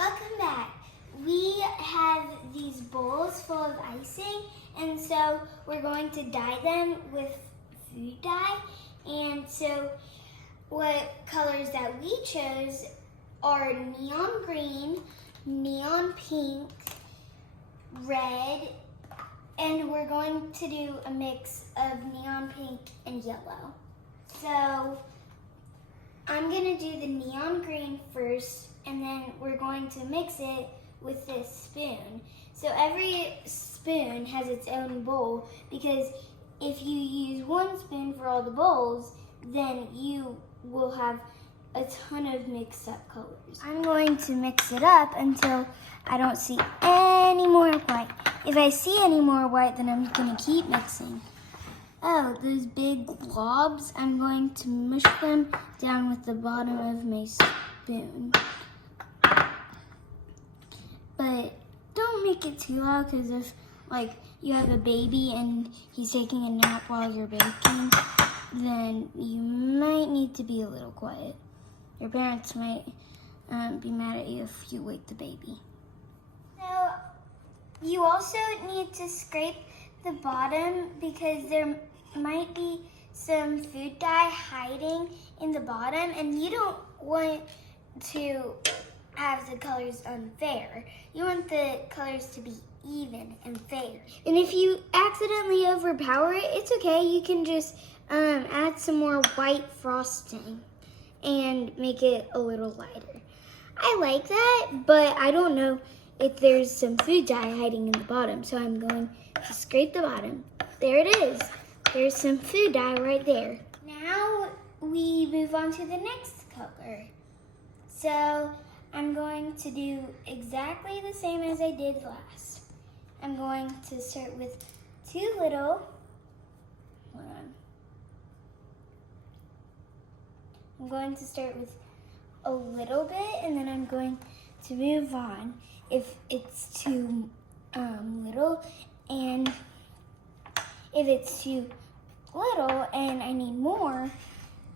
Welcome back. We have these bowls full of icing, and so we're going to dye them with food dye. And so what colors that we chose are neon green, neon pink, red, and we're going to do a mix of neon pink and yellow. So I'm gonna do the neon green first, and then we're going to mix it with this spoon. So every spoon has its own bowl, because if you use one spoon for all the bowls, then you will have a ton of mixed up colors. I'm going to mix it up until I don't see any more white. If I see any more white, then I'm gonna keep mixing. Oh, those big globs, I'm going to mush them down with the bottom of my spoon. But don't make it too loud, because if you have a baby and he's taking a nap while you're baking, then you might need to be a little quiet. Your parents might be mad at you if you wake the baby. So you also need to scrape the bottom, because there might be some food dye hiding in the bottom, and you don't want to have the colors unfair. You want the colors to be even and fair. And if you accidentally overpower it, it's okay. You can just add some more white frosting and make it a little lighter. I like that, but I don't know if there's some food dye hiding in the bottom, so I'm going to scrape the bottom. There it is. There's some food dye right there. Now we move on to the next color. So I'm going to do exactly the same as I did last. I'm going to start with too little. Hold on. I'm going to start with a little bit, and then I'm going to move on if it's too little, and if it's too little and I need more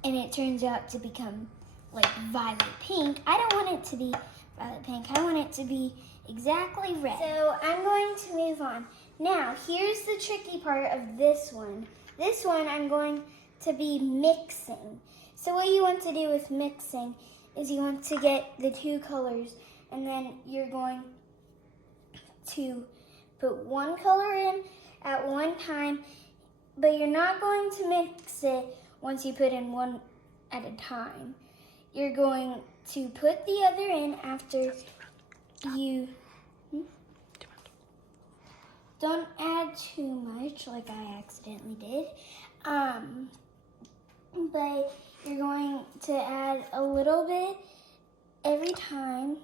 and it turns out to become like violet pink, I don't want it to be violet pink. I want it to be exactly red. So I'm going to move on. Now, here's the tricky part of this one. This one I'm going to be mixing. So what you want to do with mixing is you want to get the two colors, and then you're going to put one color in at one time, but you're not going to mix it once you put in one at a time. You're going to put the other in after you... Don't add too much like I accidentally did. But you're going to add a little bit every time.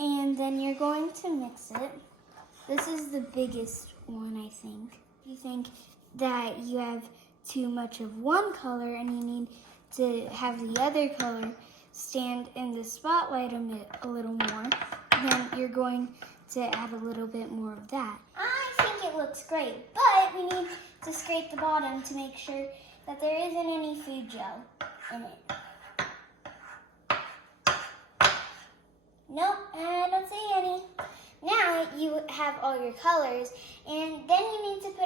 And then you're going to mix it. This is the biggest one, I think. If you think that you have too much of one color and you need to have the other color stand in the spotlight a little more, then you're going to add a little bit more of that. I think it looks great, but we need to scrape the bottom to make sure that there isn't any food gel in it. Nope, I don't see any. Now you have all your colors, and then you need to put